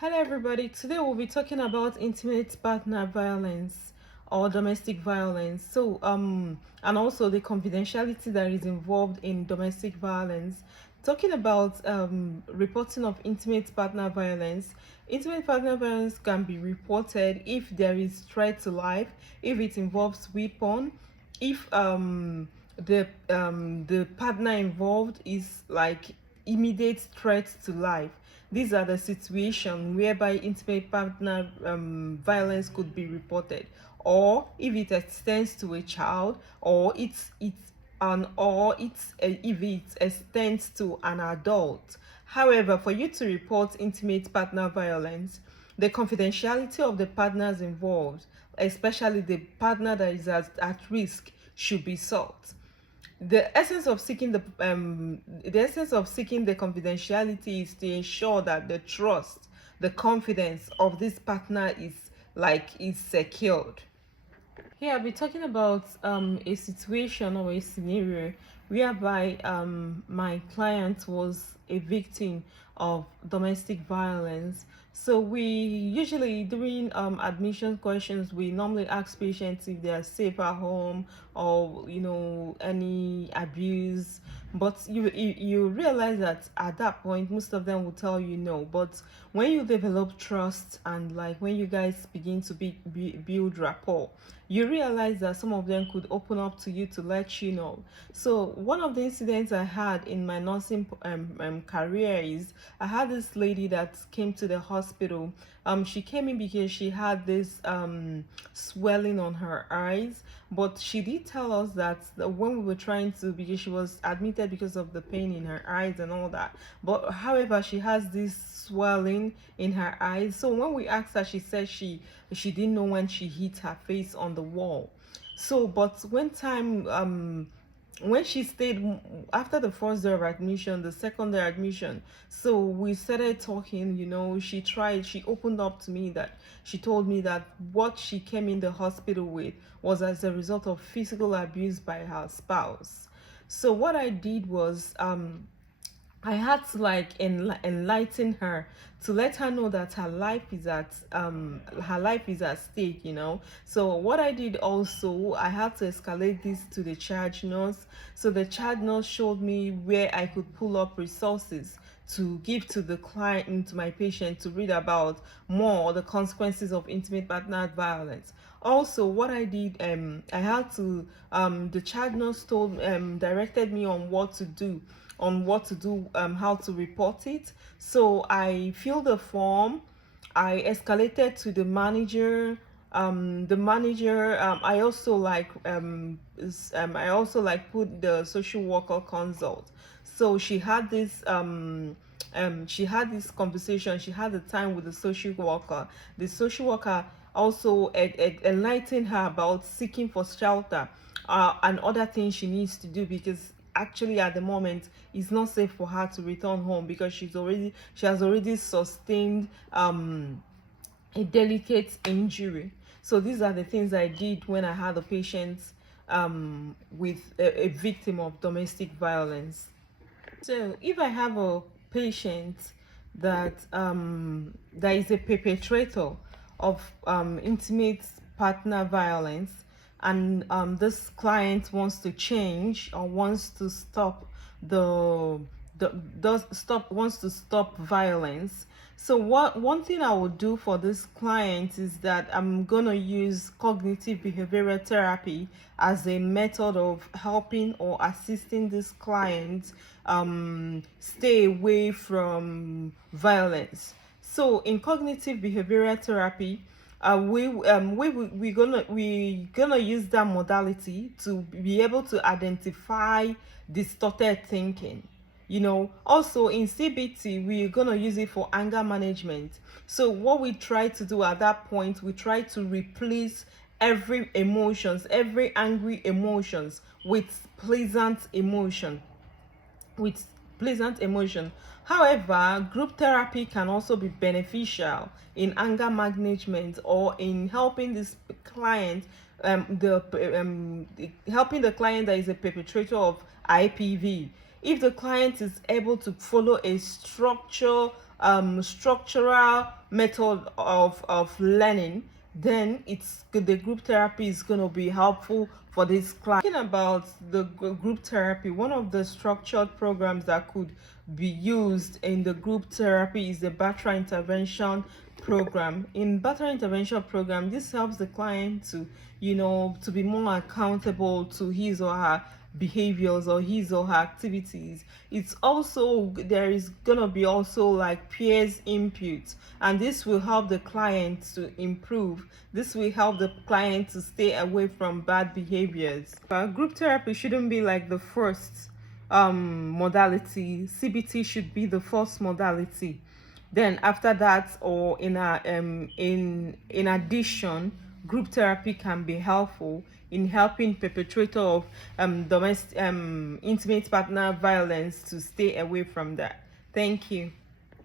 Hello everybody, today we'll be talking about intimate partner violence or domestic violence. And also the confidentiality that is involved in domestic violence. Talking about reporting of intimate partner violence. Intimate partner violence can be reported if there is threat to life, if it involves weapon, if the partner involved is like immediate threat to life. These are the situations whereby intimate partner violence could be reported, or if it extends to a child, or if it extends to an adult. However, for you to report intimate partner violence, the confidentiality of the partners involved, especially the partner that is at risk, should be sought. The essence of seeking the confidentiality is to ensure that the trust, the confidence of this partner is secured. Here I'll be talking about a situation or a scenario whereby my client was a victim of domestic violence. So we usually, during admission questions, we normally ask patients if they are safe at home, or any abuse. But you realize that at that point most of them will tell you no. But when you develop trust, and like when you guys begin to build rapport, you realize that some of them could open up to you to let you know. So one of the incidents I had in my nursing career is, I had this lady that came to the hospital. She came in because she had this swelling on her eyes, but she did tell us that when we were trying to, because she was admitted because of the pain in her eyes and all that, but however she has this swelling in her eyes. So when we asked her, she said she didn't know when she hit her face on the wall. So but when she stayed after the first day of admission, the second day admission, so we started talking. She opened up to me that she told me that what she came in the hospital with was as a result of physical abuse by her spouse. So what I did was, I had to like enlighten her, to let her know that her life is at stake. So what I did also, I had to escalate this to the charge nurse. So the charge nurse showed me where I could pull up resources to give to the client, to my patient, to read about more the consequences of intimate partner violence. Also, what I did, I had to the charge nurse directed me on what to do, how to report it. So I filled the form, I escalated to the manager. I also put the social worker consult. So she had this conversation, she had the time with the social worker. The social worker also enlightened her about seeking for shelter, and other things she needs to do, because actually at the moment it's not safe for her to return home, because she has already sustained a delicate injury. So these are the things I did when I had a patient with a victim of domestic violence. So if I have a patient that is a perpetrator of intimate partner violence, and this client wants to change, or wants to stop wants to stop violence. So one thing I would do for this client is that I'm gonna use cognitive behavioral therapy as a method of helping or assisting this client stay away from violence. So in cognitive behavioral therapy, we're gonna use that modality to be able to identify distorted thinking. Also in CBT, we're gonna use it for anger management. So what we try to do at that point, we try to replace every angry emotions with with pleasant emotion. However, group therapy can also be beneficial in anger management, or in helping this client, helping the client that is a perpetrator of IPV. If the client is able to follow a structure structural method of learning, then the group therapy is going to be helpful for this class. Talking about the group therapy, one of the structured programs that could be used in the group therapy is the Batra intervention program. In Batra intervention program, this helps the client to, to be more accountable to his or her behaviors or his or her activities. It's also, there is gonna be also like peers input, and this will help the client to improve. This will help the client to stay away from bad behaviors. Group therapy shouldn't be like the first modality. CBT should be the first modality. Then after that, or in addition, group therapy can be helpful in helping perpetrator of domestic intimate partner violence to stay away from that. Thank you.